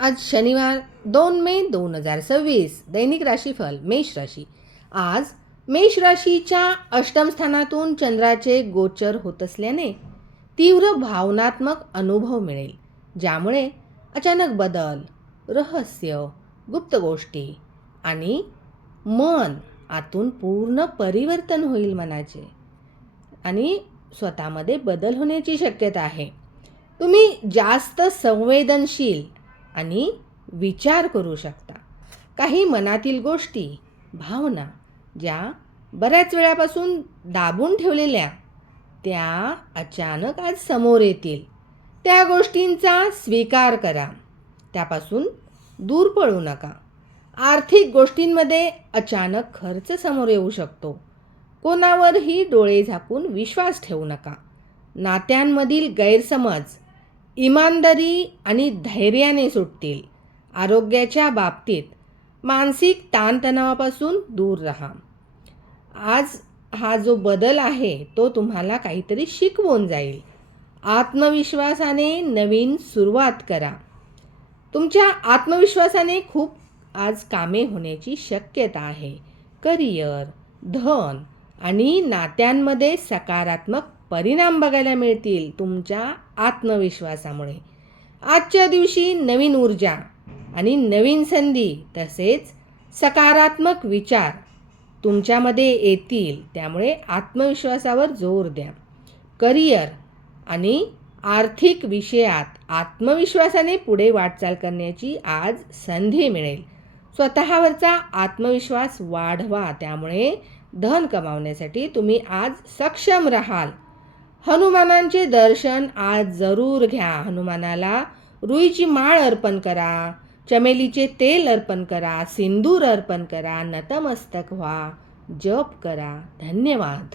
आज शनिवार 2 मे 2026 दैनिक राशीफल मेष राशी. आज मेष राशीच्या अष्टम स्थानातून चंद्राचे गोचर होत असल्याने तीव्र भावनात्मक अनुभव मिळेल, ज्यामुळे अचानक बदल, रहस्य, गुप्त गोष्टी आणि मन आतून पूर्ण परिवर्तन होईल मनाचे आणि स्वतःमध्ये बदल होण्याची शक्यता आहे. तुम्ही जास्त संवेदनशील आणि विचार करू शकता. काही मनातील गोष्टी, भावना ज्या बऱ्याच वेळापासून दाबून ठेवलेल्या त्या अचानक आज समोर येतील. त्या गोष्टींचा स्वीकार करा, त्यापासून दूर पळू नका. आर्थिक गोष्टींमध्ये अचानक खर्च समोर येऊ शकतो. कोणावरही डोळे झाकून विश्वास ठेवू नका. नात्यांमधील गैरसमज इमानदारी आणि धैर्याने सुटतील. आरोग्याच्या बाबतीत मानसिक ताणतणावापासून दूर राहा. आज हा जो बदल आहे तो तुम्हाला काहीतरी शिकवून जाईल. आत्मविश्वासाने नवीन सुरुवात करा. तुमच्या आत्मविश्वासाने खूप आज कामे होण्याची शक्यता आहे. करिअर, धन आणि नात्यांमध्ये सकारात्मक परिणाम बघायला मिळतील तुमच्या आत्मविश्वासामुळे. आजच्या दिवशी नवीन ऊर्जा आणि नवीन संधी तसेच सकारात्मक विचार तुमच्यामध्ये येतील, त्यामुळे आत्मविश्वासावर जोर द्या. करिअर आणि आर्थिक विषयात आत्मविश्वासाने पुढे वाटचाल करण्याची आज संधी मिळेल. स्वतःवरचा आत्मविश्वास वाढवा, त्यामुळे धन कमावण्यासाठी तुम्ही आज सक्षम राहाल. हनुमानांचे दर्शन आज जरूर घ्या. हनुमानाला रुईची माळ अर्पण करा, चमेलीचे तेल अर्पण करा, सिंदूर अर्पण करा, नतमस्तक व्हा, जप करा. धन्यवाद.